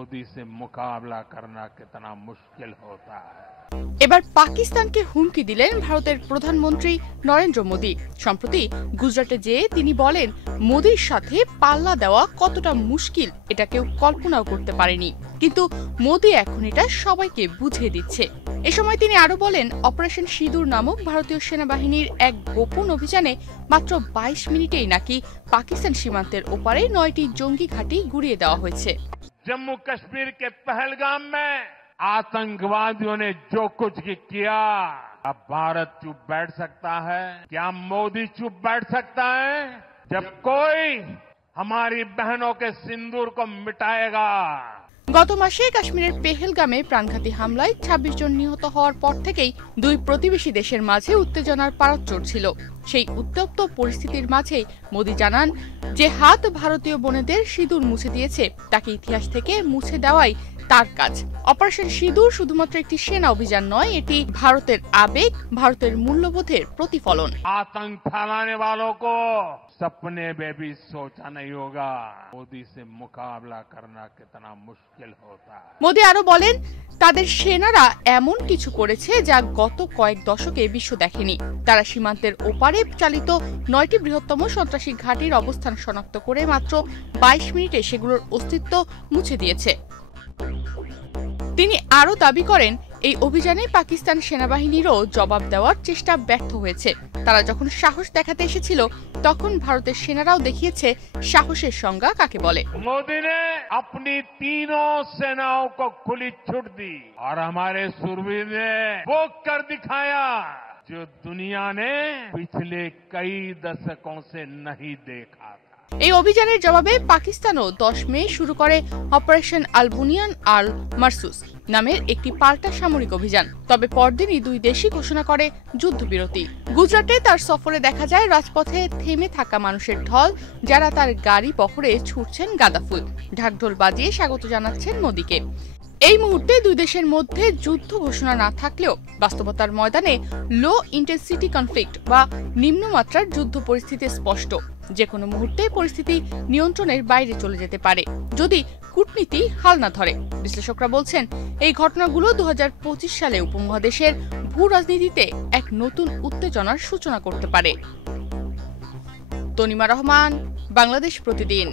मोदी से मुकाबला करना कितना मुश्किल होता है। এবার পাকিস্তানকে হুমকি দিলেন ভারতের প্রধানমন্ত্রী নরেন্দ্র মোদী। সম্প্রতি গুজরাটে যেয়ে তিনি বলেন, মোদীর সাথে পাল্লা দেওয়া কতটা মুশকিল এটা কেউ কল্পনাও করতে পারেনি, কিন্তু মোদী এখন এটা সবাইকে বুঝিয়ে দিচ্ছে। এ সময় তিনি আরো বলেন, অপারেশন সিঁদুর নামক ভারতীয় সেনাবাহিনীর এক গোপন অভিযানে মাত্র 22 মিনিটেই নাকি পাকিস্তান সীমান্তের ওপারে 9টি জঙ্গি ঘাঁটি গুড়িয়ে দেওয়া হয়েছে। जम्मू कश्मीर के पहलगाम में आतंकवादियों ने जो कुछ किया, अब भारत चुप बैठ सकता है? क्या मोदी चुप बैठ सकता है? जब कोई हमारी बहनों के सिंदूर को मिटाएगा। গত মাসে কাশ্মীরের পেহেলগামে প্রাণঘাতী হামলায় 26 জন নিহত হওয়ার পর থেকেই দুই প্রতিবেশী দেশের মাঝে উত্তেজনার পারদ চড়ছিল। সেই উত্তপ্ত পরিস্থিতির মাঝেই মোদী জানান, যে হাত ভারতীয় বোনেদের সিঁদুর মুছে দিয়েছে তাকে ইতিহাস থেকে মুছে দেওয়াই তার কাজ। অপারেশন সিঁদুর শুধুমাত্র একটি সেনা অভিযান নয়, এটি ভারতের আবেগ, ভারতের মূল্যবোধের প্রতিফলন। आतंक फैलाने वालों को सपने में भी सोचा नहीं होगा मोदी से मुकाबला करना कितना मुश्किल होता है। মোদী আরো বলেন, তাদের সেনারা এমন কিছু করেছে যা গত কয়েক দশকে বিশ্ব দেখেনি। তারা সীমান্তের ওপারে চালিত 9টি বৃহত্তম সন্ত্রাসী ঘাঁটির অবস্থান শনাক্ত করে মাত্র 22 মিনিটে সেগুলোর অস্তিত্ব মুছে দিয়েছে। তিনি আরো দাবি করেন, এই অভিযানে পাকিস্তান সেনাবাহিনীরও জবাব দেওয়ার চেষ্টা ব্যর্থ হয়েছে। তারা যখন সাহস দেখাতে এসেছিল তখন ভারতের সেনারাও দেখিয়েছে সাহসের সংজ্ঞা কাকে বলে। मोदी ने अपनी तीनों सेनाओं को खुली छूट दी और हमारे शूरवीर ने वो कर दिखाया जो दुनिया ने पिछले कई दशकों से नहीं देखा था। এই অভিযানের জবাবে পাকিস্তানও 10 মে শুরু করে অপারেশন আল বুনিয়ান আল মারসুস নামের একটি পাল্টা সামরিক অভিযান। তবে পরদিনই দুই দেশই ঘোষণা করে যুদ্ধবিরতি। গুজরাটে তার সফরে দেখা যায় রাজপথে থেমে থাকা মানুষের ঢল, যারা তার গাড়ি বহরে ছুটছেন গাঁদাফুল, ঢাকঢোল বাজিয়ে স্বাগত জানাচ্ছেন মোদীকে। এই মুহূর্তে দুই দেশের মধ্যে যুদ্ধ ঘোষণা না থাকলেও বাস্তবতার ময়দানে লো ইন্টেন্সিটি কনফ্লিক্ট বা নিম্নমাত্রার যুদ্ধ পরিস্থিতি স্পষ্ট। যে কোনো মুহূর্তে পরিস্থিতি নিয়ন্ত্রণের বাইরে চলে যেতে পারে যদি কূটনীতি হাল না ধরে। বিশ্লেষকরা বলছেন, এই ঘটনাগুলো 2025 সালে উপমহাদেশের ভূ রাজনীতিতে এক নতুন উত্তেজনার সূচনা করতে পারে। তনিমা রহমান, বাংলাদেশ প্রতিদিন।